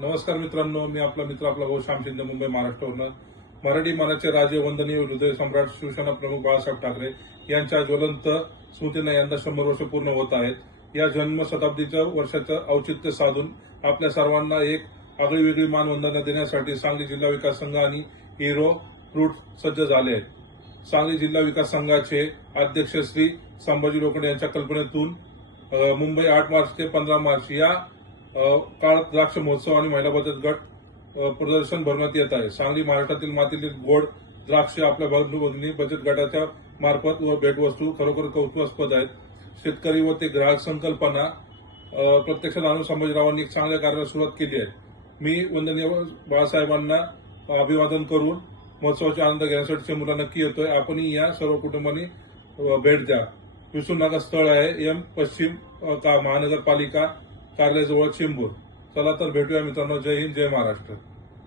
नमस्कार मित्रांनो, मी आपला मित्र आपला भाऊ श्याम शिंदे, मुंबई महाराष्ट्रावरून. मराठी मानाचे राजे वंदनीय हृदय सम्राट शिवसेना प्रमुख बाळासाहेब ठाकरे यांच्या ज्वलंत स्मृतींना यंदा 100 वर्ष पूर्ण होत आहेत. या जन्मशताब्दीच्या वर्षाचं औचित्य साधून आपल्या सर्वांना एक आगळीवेगळी मानवंदना देण्यासाठी सांगली जिल्हा विकास संघ आणि हिरो फ्रूट सज्ज झाले आहेत. सांगली जिल्हा विकास संघाचे अध्यक्ष श्री संभाजी लोखंडे यांच्या कल्पनेतून मुंबई 8 मार्च ते 15 मार्च या काळात द्राक्ष महोत्सव आणि महिला बचत गट प्रदर्शन भरवण्यात येत आहे. सांगली महाराष्ट्रातील मातीतील गोड द्राक्ष आपल्या भगिनी बचत गटाच्या मार्फत व भेटवस्तू खरोखर कौतुकास्पद आहेत. शेतकरी व ते ग्राहक संकल्पना प्रत्यक्षात आणून संभाजीरावांनी एक चांगल्या कार्याला सुरुवात केली आहे. मी वंदनीय बाळासाहेबांना अभिवादन करून महोत्सवाचा आनंद घेण्यासाठी चेंबूरला नक्की येतोय. आपणही या सर्व कुटुंबांनी भेट द्या. विष्णू नगर स्थळ आहे एम पश्चिम महानगरपालिका कार्यालयाजवळ चेंबूर. चला तर भेटूया मित्रांनो. जय हिंद, जय महाराष्ट्र.